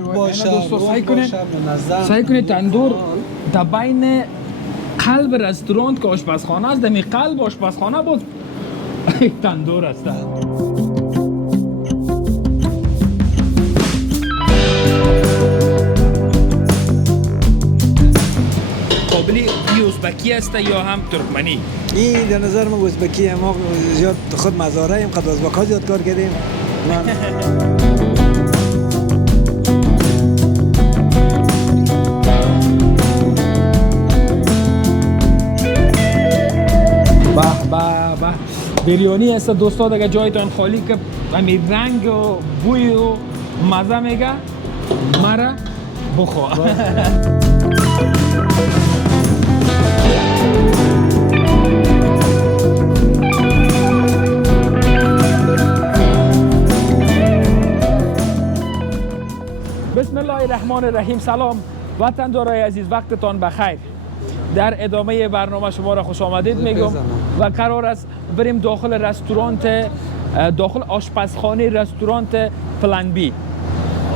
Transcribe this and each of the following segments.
آب باشه، سعی کنید تندور در بین قلب رستوران که آشپزخانه است، در قلب آشپزخانه باز تندور است. قابلی ازبکی است یا هم ترکمنی؟ این در نظر من ازبکی، ما زیاد خود مزاره ایم، قبل ازبک ها زیاد کار کردیم. بریانی است دوستا، دیگه جایتان خالی که همین رنگ و بوی و مزه میگه مرا بخوا. بسم الله الرحمن الرحیم. سلام وطندارای عزیز، وقتتان بخیر. در ادامه برنامه شما را خوش آمدید میگم و قرار است بریم داخل رستوران، داخل آشپزخانه رستوران پلان بی.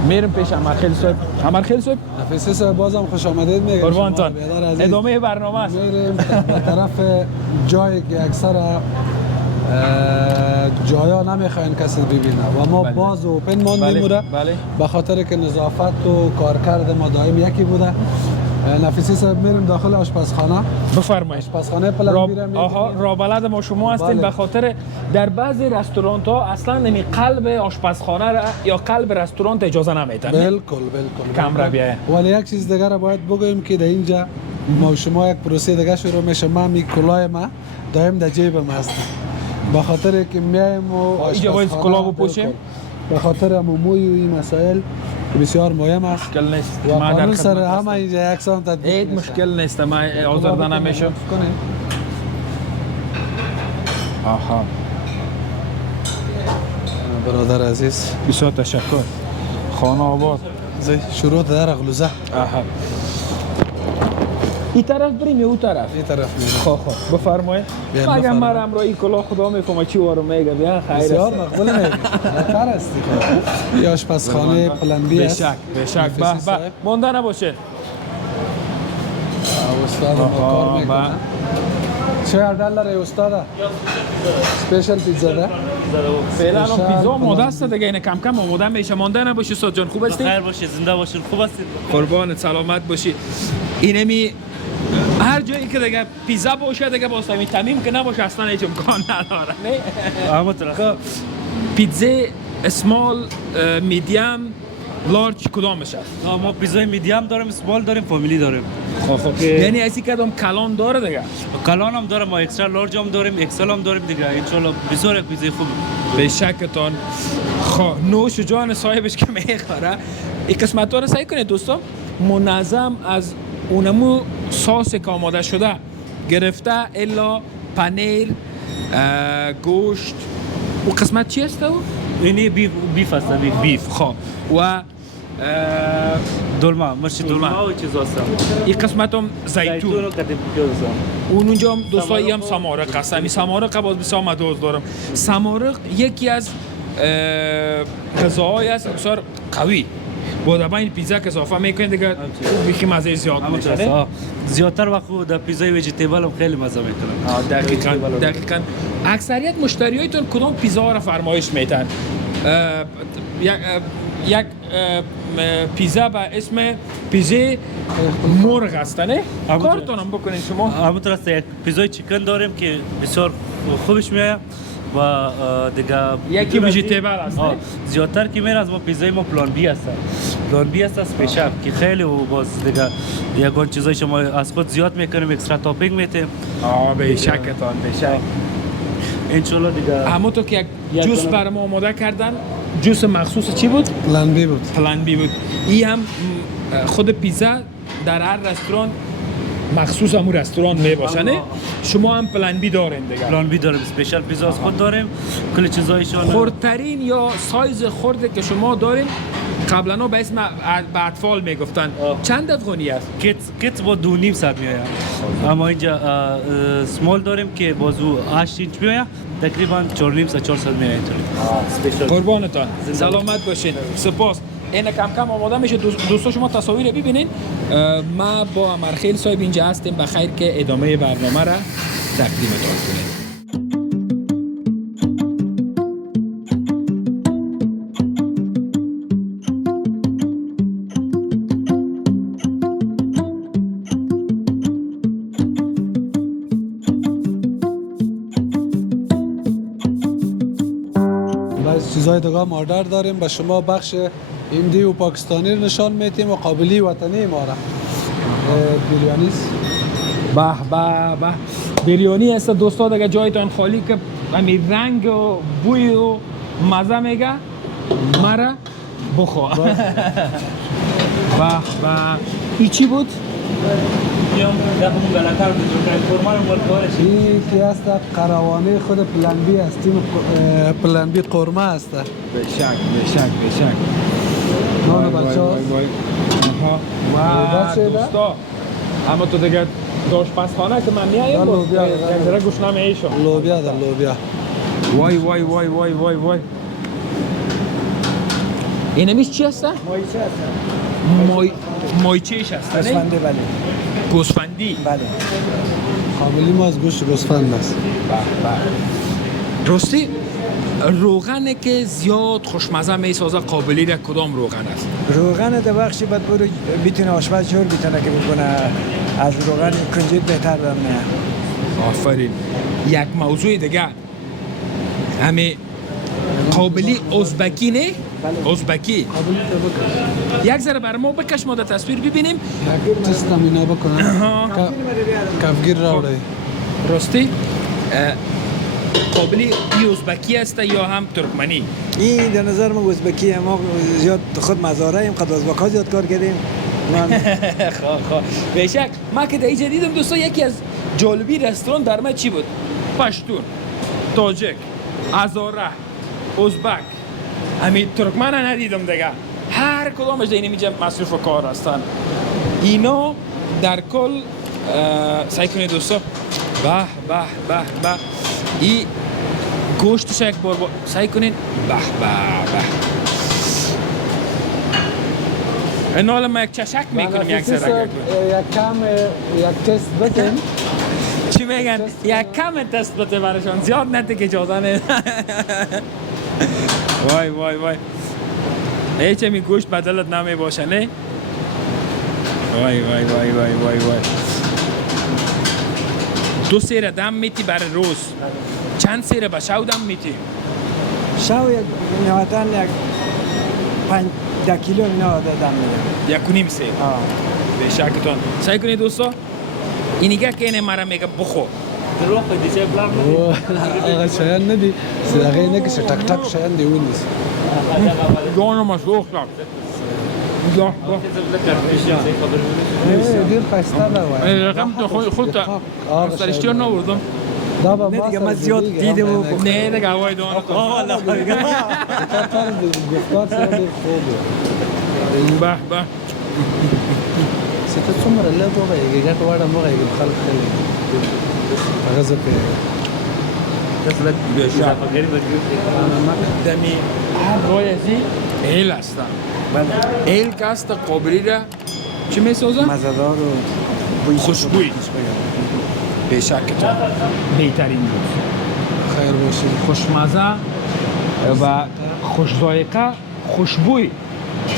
میرم پیش امرخیل صاحب. امرخیل صاحب، نفیسی صاحب بازم خوش آمدید میگم. قربانتان. ادامه برنامه است. میریم به طرف جایی که اکثر جایا نمیخواین کسی ببینه و ما باز و اوپن ماندیم بوده، به خاطر که نظافت و کارکرد ما دائم یکی بوده. نفیسی صاحب میریم داخل آشپزخانه. بفرمایید. آشپزخانه پلان بی را بلد ما شما هستین. به خاطر در بعضی رستوران ها اصلا نمی قلب آشپزخانه را یا قلب رستوران اجازه نمیدن. بالکل کم را بیایه. ولی یک چیز دیگه را باید بگویم که در اینجا ما شما یک پروسه دیگه شروع میشه. من می کلاه ما دائم در جیبم هست، به خاطر که میایم و اینجا باید کلاه بپوشیم، به خاطر موی و این مسائل بسیار مهم است. مشکل نیست. و قانون سر همه اینجا یکسان تطبیق میشه. مشکل نیست. ما آزرده نمیشه. آها. برادر عزیز، بسیار تشکر. خانه آباد. شروع در غلوزه. آها. این طرف بریم یا اون طرف؟ این طرف میریم. خب بفرمایید. مگه مرم را این کلاه خدا میفهمه چی وارو میگه. بیا خیر است. بسیار مقبول میگه. بهتر است دیگه. یا آشپزخانه پلان بی است. به شک. مونده نباشه. استاد ما کار میکنه. $4 استاد. اسپیشال پیزا ده. فعلا پیزا آماده است دیگه، این کم کم آماده میشه. مانده نباشی استاد جان. خوب هستی؟ خیر باشی، زنده باشین، خوب هستید؟ قربانت، سلامت باشی. اینمی هر جایی که دیگه پیزا باشه دیگه با تمیم که نباشه اصلا هیچ امکان نداره. نه همونطور. پیتزا اسمال، میدیم، لارج کدامش است؟ ما پیزای میدیم داریم، اسمال داریم، فامیلی داریم. خب یعنی اسی کدام کلان داره دیگه؟ کلان هم داریم، ما اکسترا لارج هم داریم، اکسل هم داریم دیگه. ان شاء الله بسیار یک پیزای خوب. به شکتان. خب نوش جان صاحبش که میخوره. این قسمت ها رو سعی کنید دوستان منظم از اونمو ساس که آماده شده گرفته الا پنیر، گوشت و قسمت چی است او؟ اینی بیف است. بیف. خب و دلمه، مرچ دلمه و چیزا است. این قسمت هم زیتون و کدیم پیاز است. اونجا هم دوستایی هم سمارق است. این سمارق باز بسیار مدوز دارم. سمارق یکی از غذاهای است بسیار قوی. با این پیزا که اضافه میکنید دیگه بیخی مزه زیاد میشه. زیادتر وقت در پیزای ویجیتیبل هم خیلی مزه میکنه. دقیقاً. اکثریت مشتریایتون کدام پیزا را فرمایش میتن؟ یک پیزا با اسم پیزا مرغ است نه؟ کارتون هم بکنید شما. همونطور است. یک پیزای چیکن داریم که بسیار خوبش میاد و دیگه یکی ویجیتیبل است. زیادتر که میره از ما پیزای ما پلان بی است. پلان بی است اسپیشال که خیلی و باز دیگه یگان چیزای شما از خود زیاد میکنیم، اکسترا تاپینگ میتیم. به شکتان، به شک. ان شاء الله دیگه. همون تو که یک جوس برام آماده کردن. جوس مخصوص چی بود؟ پلان بی بود. پلان بی بود. این هم خود پیزا در هر رستوران مخصوص همون رستوران می باشه نه؟ شما هم پلان بی دارین دیگه؟ پلان بی داریم، اسپیشال پیزا از خود داریم، کلی چیزایشون. خردترین یا سایز خرده که شما دارین قبلا به اسم به اطفال میگفتن چند افغانی است؟ کت با 2.5 ساعت میآید. اما اینجا سمال داریم که بازو 8 اینچ میآید، تقریبا 4.5 تا 400 میآید. قربانتان، سلامت باشین. سپاس. این کم کم آماده میشه. دوستا شما تصاویر ببینین. ما با امرخیل صاحب اینجا هستیم بخیر که ادامه برنامه را تقدیمتان کنیم. چیزای دیگه هم آردر داریم به شما. بخش هندی و پاکستانی رو نشان میتیم و قابلی وطنی ما را. بریانی است. به بریانی است دوستا. دیگه جایتان خالی که همین رنگ و بوی و مزه میگه مرا بخوا. ای چی بود؟ این که است قروانه خود پلنبی است. این پلنبی قرمه است. بشک نان بچه هاست. و دوستا اما تو دیگه آشپزخانه که من میایم یک ذره گوشنم ایشو لوبیا در لوبیا. وای اینمیش چی هسته؟ مایچهش هسته نه؟ گوسفندی بله. گوسفندی؟ بله. قابلی ما از گوشت گوسفند است. راستی روغنه که زیاد خوشمزه میسازه قابلی را کدام روغن است؟ روغن در بخشی باید برو بیتونه آشپز جور بیتونه که بکنه از روغن کنجد بهتر بمونه. آفرین. یک موضوع دیگه همه قابلی ازبکی نه؟ ازبکی. یک ذره بر ما بکش ما در تصویر ببینیم. تستم اینا بکنم. کفگیر راوڑه. راستی قابلی ای ازبکی است یا هم ترکمنی؟ این در نظر من ازبکی. ما زیاد خود مزاره ایم قد ازبک ها زیاد کار کردیم. خواه بشک. ما که در اینجا دیدم دوستا یکی از جالبی رستوران در ما چی بود؟ پشتون، تاجک، هزاره، ازبک، همین ترکمن ندیدم دیگه. هر کدامش در اینجا مصروف کار هستن. اینا در کل سعی کنید دوستا. به این گوشتش یک بار سعی کنید. به اینا حالا ما یک چشک میکنیم یک ذره. یک تست بتیم. چی میگن؟ یک کم تست بده برشان. زیاد نده که اجازه نه. وای هیچ همی گوشت بدلت نمی باشه نه؟ وای دو سیر دم میتی برای روز. چند سیر به شو دم میتی؟ شو یک نهایتاً یک 5 کیلو اینا دم میده. یک و نیم سیر. به شکتان سعی کنید دوستا. اینیگه که اینه مرا میگه بخو. آقا شایان ندی. سیداغه اینه که تک تک شایان دیون نیست. جانو مشروخ شد. دیر خسته نوای. رقم تو خود سرشتیار نوردم. نه دیگه من زیاد دیده و نه دیگه هوای دوانو والله گفتار سیده خوبه. به سیده سمر الله تو باید گرد وارد موقع اگه خلق خیلی غذا که بشک دمی رایزی ایل است. ایل که است قابلی را چی میسازه؟ مزدار و خوشبوی. بشک تو بهترین بود. خیر باشید. خوشمزه و خوشذائقه خوشبوی.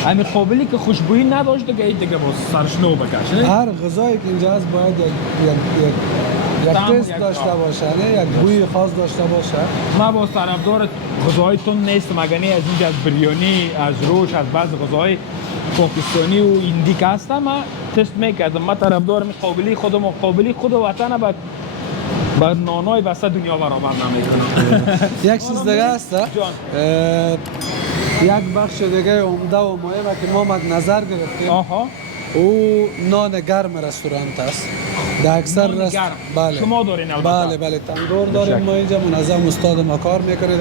همین قابلی که خوشبویی نداشت دیگه دیگه باز سرش نو بکشه. هر غذایی که اینجا هست باید یک تست داشته باشه نه یک بوی خاص داشته باشه. من باز طرفدار غذاهای تند نیستم. اگر نه از اینجا از بریانی از روش از بعض غذاهای پاکستانی و هندی که هستم من تست میکردم. من طرفدار قابلی خودم و قابلی خود وطن با نانای بسته دنیا برابر نمیکنم. یک چیز دیگه هست. یک بخش دیگه عمده و مهمه که ما مد نظر گرفتیم. او نان گرم رستوران است. در اکثر بله شما دارین البته. بله تندور داریم ما اینجا. منظم استاد ما کار میکنه.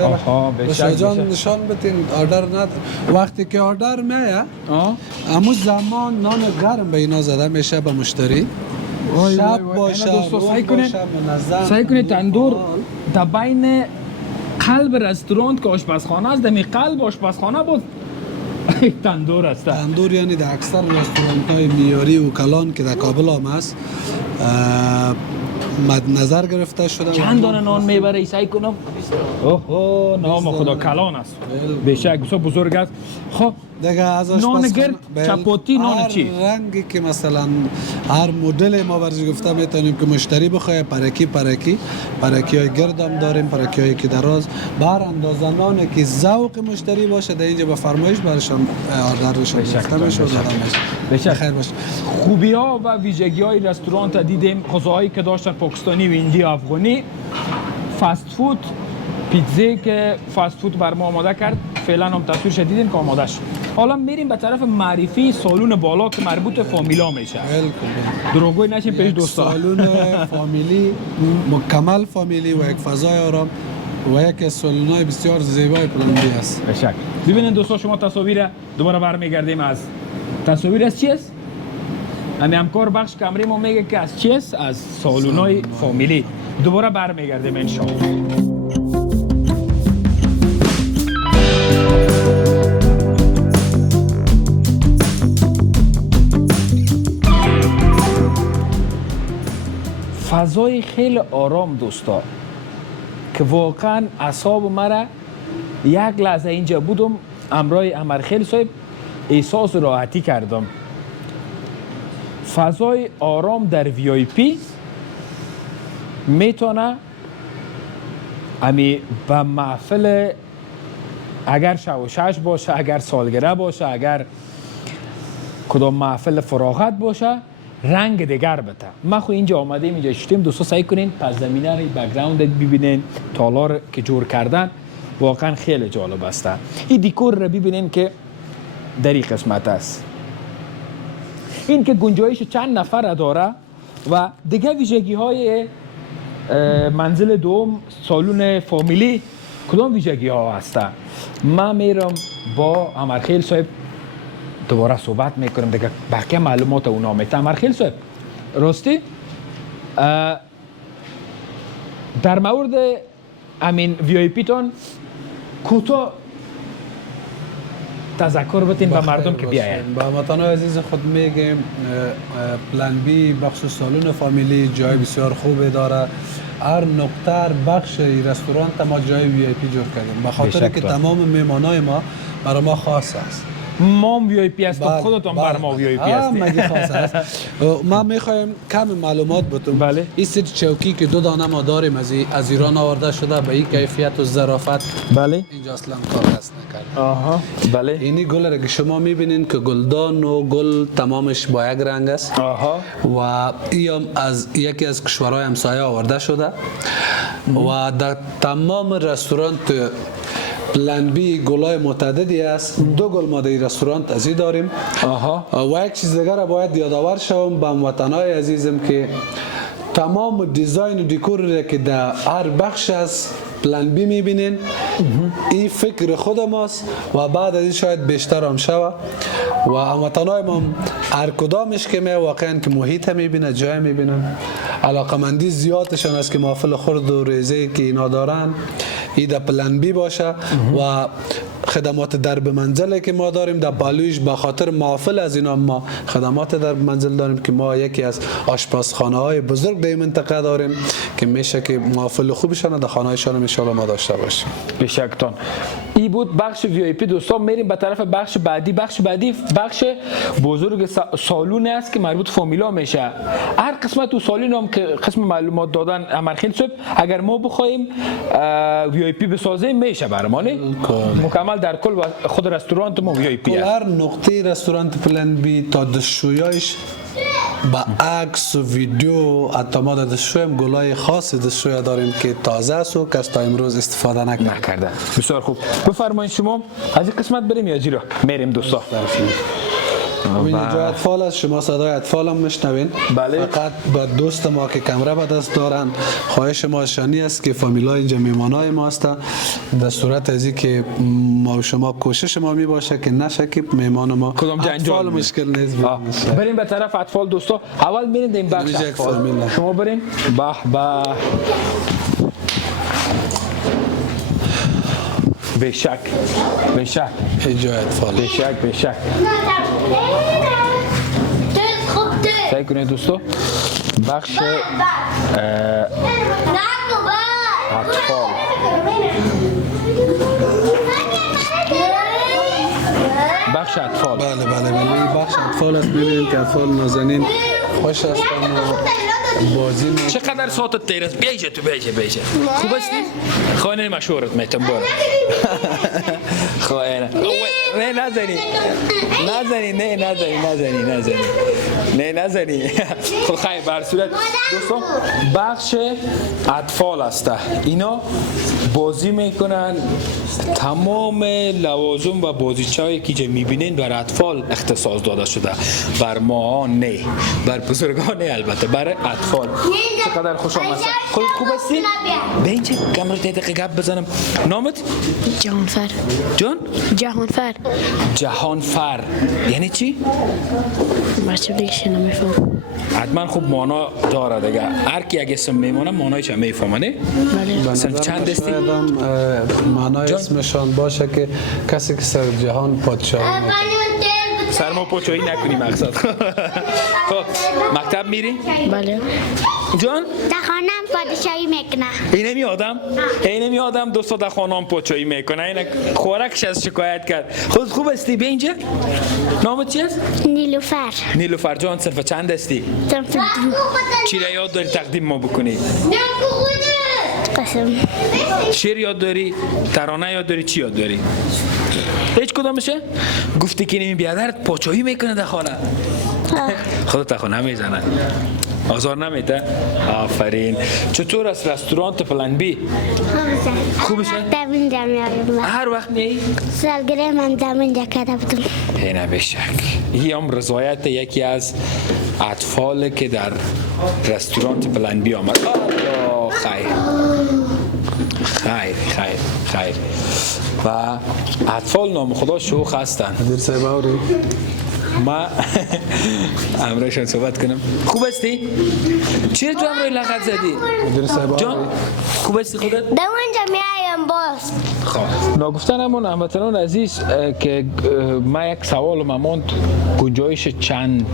بشار جان نشان بتین آردر ند. وقتی که آردر میه همون زمان نان گرم به اینا زده میشه به مشتری. شب باشه سعی کنید تندور در بین قلب رستوران که آشپزخانه است. دمی قلب آشپزخانه بود تندور است. تندور یعنی در اکثر رستوران های میاری و کلان که در کابل هم است مد نظر گرفته شده. چند دانه نان میبره ایسایی کنم؟ اوه نام خدا کلان است. بیشک بسیار بزرگ است. خب دیگه از نان گرد، چپاتی، نان چی؟ رنگی که مثلا هر مدل ما ورزی گفته میتونیم که مشتری بخواه. پرکی های گرد هم داریم، پرکی هایی که دراز، بر اندازه نانی که ذوق مشتری باشه در اینجا به فرمایش برشان آردرشان گفته میشه و داده میشه. خیر باشه. خوبی ها و ویژگی های رستوران تا دیدیم، غذاهایی که داشتن پاکستانی و هندی و افغانی، فست فود، پیتزا که فست فود بر ما آماده کرد، فعلا هم تصویر شدیدین که آماده شد. حالا میریم به طرف معرفی سالون بالا که مربوط فامیلا میشه. دروغگوی نشیم پیش دوستا. سالون فامیلی مکمل فامیلی و یک فضای آرام و یک سالونای بسیار زیبای پلن بی است. بشک. ببینید دوستا شما تصاویر دوباره برمیگردیم از تصاویر از چی است؟ همین همکار بخش کمری ما میگه که از چی است؟ از سالونای فامیلی. دوباره برمیگردیم انشاءالله. فضای خیلی آرام دوستا که واقعا اعصاب مرا یک لحظه اینجا بودم امرای امرخیل صاحب احساس راحتی کردم. فضای آرام در وی آی پی میتونه امی به محفل اگر شب و شش باشه، اگر سالگرده باشه، اگر کدام محفل فراغت باشه رنگ دیگر بده. ما خو اینجا آمدیم، اینجا شدیم، دوستا سعی کنین پس زمینه رو بک‌گراند ببینین، تالار که جور کردن واقعا خیلی جالب است. این دیکور رو ببینین که در این قسمت است. این که گنجایش چند نفر داره و دیگه ویژگی های منزل دوم سالون فامیلی کدام ویژگی ها هسته؟ ما میرم با امرخیل صاحب دوباره صحبت میکنم دیگه بقیه معلومات اونا میتونم. امرخیل صاحب راستی در مورد امین وی آی پی تون کوتاه تذکر بتین به مردم که بیاین. با هموطنان عزیز خود میگیم پلن بی بخش سالون فامیلی جای بسیار خوبی داره. هر نقطه هر بخش رستوران ما جای وی آی پی جور کردیم به خاطر که تمام میمانای ما برای ما خاص است. ما وی آی پی هستیم، خودتون بر ما وی آی پی هستیم. مگه خاص است. ما میخوایم کم معلومات بتون. بله. این سری چوکی که دو دانه ما داریم از ایران آورده شده به این کیفیت و ظرافت. بله. اینجا اصلا کار هست نکرده. آها. بله. اینی گل را که شما میبینین که گلدان و گل تمامش با یک رنگ است. آها. و این از یکی از کشورهای همسایه آورده شده و در تمام رستوران پلن بی گلای متعددی است. دو گل ما در رستوران ازی داریم. آها. و یک چیز دیگر باید یادآور شوم به هموطنان عزیزم که تمام دیزاین و دیکور که در هر بخش از پلن بی میبینین این فکر خود ماست و بعد از این شاید بیشتر هم شوه و هموطنان ما هر کدامش که می واقعا که محیط میبینه، جای میبینن، علاقمندی زیادشان است که محافل خرد و ریزه که اینا دارن این در پلن بی باشه و خدمات درب منزل که ما داریم در پالویش به خاطر محافل از اینا ما خدمات درب منزل داریم که ما یکی از آشپزخانه های بزرگ در منطقه داریم که میشه که محافل خوبشان در خانه هایشان ان شاء الله ما داشته باشیم. بشکتان. این بود بخش وی آی پی. دوستان میریم به طرف بخش بعدی. بخش بزرگ سالون است که مربوط فامیلا میشه. هر قسمت تو سالون هم که قسم معلومات دادن امرخیل صاحب اگر ما بخوایم وی آی پی بسازیم میشه برامانه مکمل در کل خود رستوران ما وی آی پی است. هر نقطه رستوران پلن بی تا دستشویایش با عکس و ویدیو حتی ما در دستشوی هم گلای خاص دستشوی داریم که تازه است و کس تا امروز استفاده نکرده. بسیار خوب. بفرمایید شما از این قسمت بریم یا جیرا میریم دوستا. این جای اطفال است، شما صدای اطفال هم میشنوین. بله. فقط با دوست ما که کمره به دست دارن خواهش ما شانی است که فامیلای اینجا میمانای ما هستن در صورت ازی که ما و شما کوشش ما می باشه که نشه که میمان ما اطفال مشکل نیست. بریم به طرف اطفال دوستا. اول میریم این بخش اطفال. شما بریم. به بشک بشک اینجا اطفال بشک بشک سعی کنید دوستو بخش اطفال بخش اطفال بله این بخش اطفال است. ببینید که اطفال نازنین خوش هستن و بازی می چقدر ساعتت تیر است؟ بیایجا تو بیایجا خوب هستی؟ خانه مشهورت میتم بار خانه نه نزنی خب خیلی بر صورت دوستان بخش اطفال است. اینا بازی میکنن تمام لوازم و بازیچه‌ای که میبینین بر اطفال اختصاص داده شده، بر ما نه، بر بزرگان نه، البته بر اطفال. چقدر خوش آمد. خوب هستی؟ به اینجا کامرا دقیقه گپ بزنم. نامت؟ جهانفر. جان؟ جهانفر. جهانفر یعنی چی؟ بچه دیگه نمیفهم. حتما خوب معنا داره دیگه. هر کی اگه اسم میمونه معنایش هم میفهمه نه؟ بله. صرف چند استی؟ معنای اسمشان باشه که کسی که سر جهان پادشاهی میکنه. سرما پوچویی نکنی مقصد. خب مکتب میری؟ بله. جان؟ در خانم پادشاهی میکنه. اینمی آدم دوستا در خانم پوچویی میکنه. این خوراکش از شکایت کرد. خود خوب استی به اینجا؟ نامت چی است؟ نیلوفر. نیلوفر جان صرف چند استی؟ صرف دو. چی را یاد داری تقدیم ما بکنی؟ قسم. شعر یاد داری؟ ترانه یاد داری؟ چی یاد داری؟ هیچ کدامشه؟ گفتی که نمی بیادرت پاچایی میکنه در خانه. خودت خانه میزنه. آزار نمیده؟ آفرین. چطور است رستوران پلن بی؟ خوبشه؟ مکتب اینجا میاریم. هر وقت می؟ سالگرد من اینجا کرده بودم. اینه بشک. این هم رضایت یکی از اطفال که در رستوران پلن بی آمد. خیر و اطفال نام خدا شوخ هستن. دیر سیباوری ما امروشان صحبت کنم. خوب هستی؟ چرا تو امروی لغت زدی؟ دیر سیباوری جان خوب هستی خودت؟ در اونجا میایم باز. خب ناگفتنمون هموطنان عزیز که ما یک سوال ماند گنجایش چند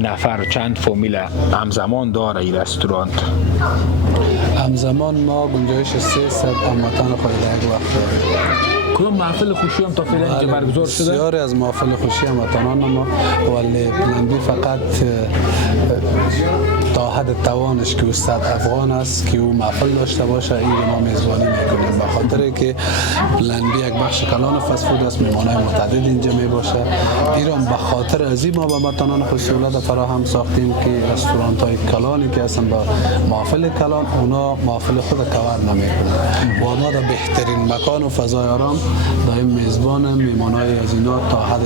نفر چند فامیل همزمان داره این رستوران؟ همزمان ما گنجایش 300 هموطن خود در یک وقت داریم. کدام محفل خوشی هم تا فعلا اینجا برگزار شده؟ بسیاری از محفل خوشی هموطنان ما ولی پلندی فقط تا حد توانش که استاد افغان است که او محفل داشته باشه این ما میزبانی میکنیم به خاطر که پلندی یک بخش کلان فست فود است، میمانای متعدد اینجا می باشه. ایران به خاطر از این ما به هموطنان خوش سهولت فراهم ساختیم که رستوران های کلانی که هستن با محفل کلان اونا محفل خود کور نمیکنن و ما در بهترین مکان و فضای آرام دایم میزبان میمانای از اینا تا حد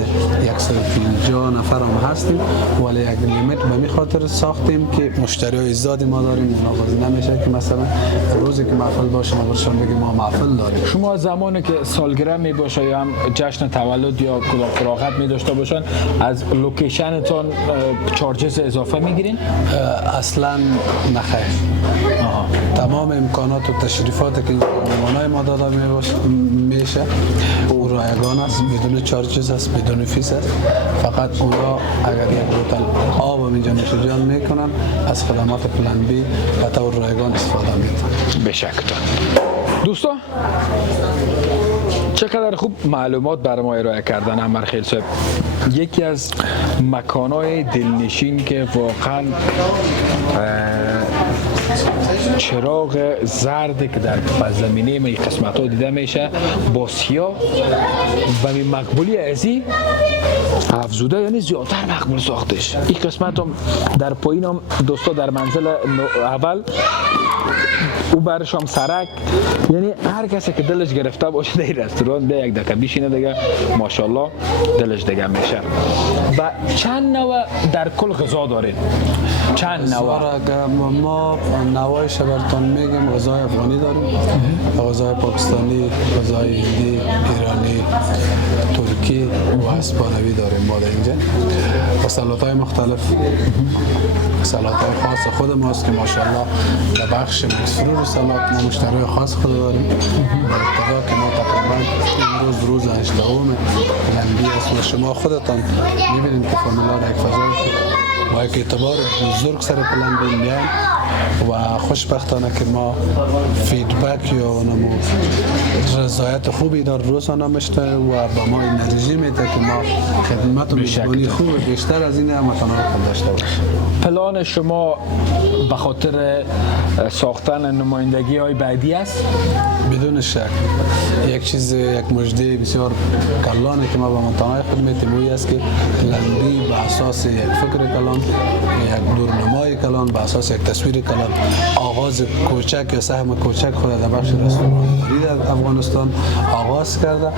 150 نفر هم هستیم ولی یک لیمیت به می خاطر ساختیم که مشتری های زیادی ما داریم. اونا نمیشه که مثلا روزی که محفل باشه ما برشان بگیم ما محفل داریم. شما زمانی که سالگرد می باشه یا هم جشن تولد یا کدام فراغت می داشته باشن از لوکیشنتون چارجز اضافه میگیرین؟ اصلا نخیر. تمام امکانات و تشریفاتی که میمانای ما داده میشه او رایگان است، بدون چارجز است، بدون فیس است. فقط اونا اگر یک بوتل آب اینجا نوشیدن میکنن از خدمات پلن بی به طور رایگان استفاده میکنن. به شک دوستان چقدر خوب معلومات برای ما ارائه کردن عمر خیل صاحب. یکی از مکان‌های دلنشین که واقعا چراغ زرد که در زمینه می قسمت ها دیده میشه با سیاه و می مقبولی ازی افزوده یعنی زیادتر مقبول ساختش. این قسمت هم در پایین هم دوستا در منزل اول او برش هم سرک یعنی هر کسی که دلش گرفته باشه در رستوران ده یک دقیقه بیشینه دیگه ماشاءالله دلش دیگه میشه. و چند نوع در کل غذا دارین؟ چند نوع؟ ما نوعش براتون میگیم. غذای افغانی داریم، غذای پاکستانی، غذای هندی، ایرانی، ترکی و اسپانوی داریم ما در اینجا با سلطهای مختلف. سلات های خاص خود ماست که ماشاءالله در بخش مسرور سلات ما مشتری خاص خود داریم. در ابتدا که ما تقریبا امروز روز 18 لندی است و شما خودتان می‌بینید که فرمولار یک فضای با یک اعتبار بزرگ سر پلن میان و خوشبختانه که ما فیدبک یا نمو رضایت خوبی در روزانه میشته و با ما انرژی میده که ما خدمت و میزبانی خوب بیشتر از این هم خود داشته باشیم. پلان شما به خاطر ساختن نمایندگی های بعدی است؟ بدون شک یک چیز یک مژده بسیار کلانه که ما به منطقه خود میتیم است که لندی به اساس یک فکر کلان، یک دورنمای کلان، به اساس یک تصویر کلان آغاز کوچک یا سهم کوچک خود در بخش رستوران‌داری در افغانستان آغاز کرده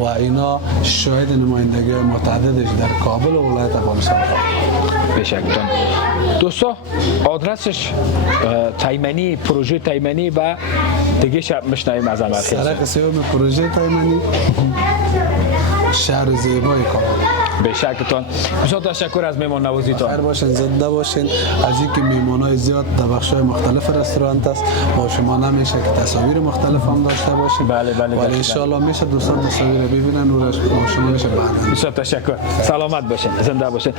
و اینا شاهد نمایندگی متعددش در کابل و ولایت افغانستان. بشکتون دوستا آدرسش تایمنی، پروژه تایمنی و دیگه شب مشنویم از عمل خیلی سرک سیوم پروژه تایمنی شهر زیبای کابل. به شکتون بسیار تشکر از مهمان نوازیتان. خیر باشین، زنده باشین. از اینکه میمانای زیاد در بخش‌های مختلف رستوران است با شما نمیشه که تصاویر مختلف هم داشته باشیم. بله ولی ان شاء الله میشه دوستان تصاویر ببینن و با شما میشه بعدا. بسیار تشکر. سلامت باشین، زنده باشین.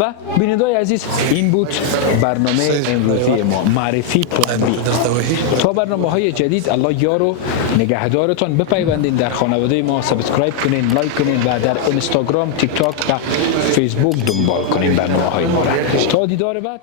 و بینندگان عزیز این بود برنامه امروزی ما معرفی پلان بی. تا برنامه‌های جدید الله یار و نگهدارتان. بپیوندین در خانواده ما، سابسکرایب کنین، لایک کنین و در اینستاگرام، تیک تاک و فیسبوک دنبال کنین برنامه‌های ما را. تا دیدار بعد.